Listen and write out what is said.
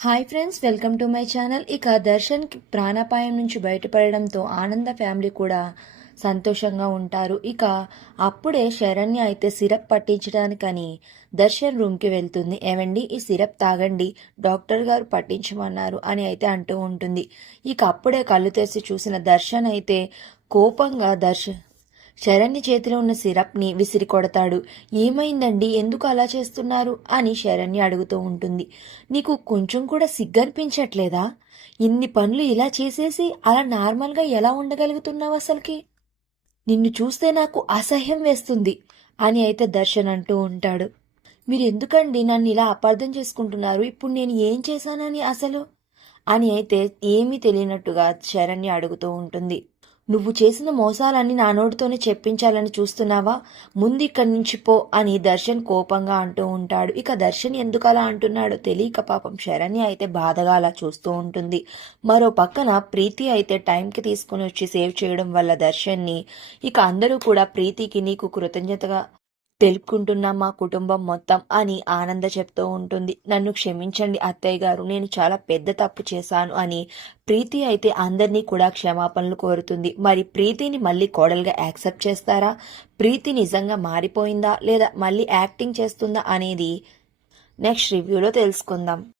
Hi friends welcome to my channel. ఇక దర్శన్ ప్రాణాపాయం నుంచి బయటపడడంతో ఆనంద ఫ్యామిలీ కూడా సంతోషంగా ఉంటారు. ఇక అప్పుడే శరణ్య అయితే సిరప్ పట్టించడానికని దర్శన్ రూమ్కి వెళ్తుంది. ఏమండి ఈ సిరప్ తాగండి డాక్టర్ గారు పట్టించమన్నారు అని అయితే అంటూ ఉంటుంది. ఇక అప్పుడే కళ్ళు తెరిచి చూసిన దర్శన్ అయితే కోపంగా దర్శన్ శరణ్య చేతిలో ఉన్న సిరప్ని విసిరి కొడతాడు. ఏమైందండి? ఎందుకు అలా చేస్తున్నారు? అని శరణ్య అడుగుతూ ఉంటుంది. నీకు కొంచెం కూడా సిగ్గనిపించట్లేదా? ఇన్ని పనులు ఇలా చేసేసి అలా నార్మల్గా ఎలా ఉండగలుగుతున్నావు అసలుకి? నిన్ను చూస్తే నాకు అసహ్యం వేస్తుంది అని అయితే దర్శన్ అంటూ ఉంటాడు. మీరు ఎందుకండి నన్ను ఇలా అపార్థం చేసుకుంటున్నారు? ఇప్పుడు నేను ఏం చేశానని అసలు? అని అయితే ఏమీ తెలియనట్టుగా శరణ్య అడుగుతూ ఉంటుంది. నువ్వు చేసిన మోసాలన్నీ నా నోటితోనే చెప్పించాలని చూస్తున్నావా? ముందు ఇక్కడి నుంచి పో అని దర్శన్ కోపంగా అంటూ ఉంటాడు. ఇక దర్శన్ ఎందుకు అలా అంటున్నాడో తెలియక పాపం శరణ్య అయితే బాధగా అలా చూస్తూ ఉంటుంది. మరో పక్కన ప్రీతి అయితే టైంకి తీసుకుని వచ్చి సేవ్ చేయడం వల్ల దర్శన్ని ఇక అందరూ కూడా ప్రీతికి నీకు కృతజ్ఞతగా తెలుపుకుంటున్నాం మా కుటుంబం మొత్తం అని ఆనంద చెప్తూ ఉంటుంది. నన్ను క్షమించండి అత్తయ్య గారు నేను చాలా పెద్ద తప్పు చేశాను అని ప్రీతి అయితే అందరినీ కూడా క్షమాపణలు కోరుతుంది. మరి ప్రీతిని మళ్ళీ కోడలుగా యాక్సెప్ట్ చేస్తారా? ప్రీతి నిజంగా మారిపోయిందా లేదా మళ్ళీ యాక్టింగ్ చేస్తుందా అనేది నెక్స్ట్ రివ్యూలో తెలుసుకుందాం.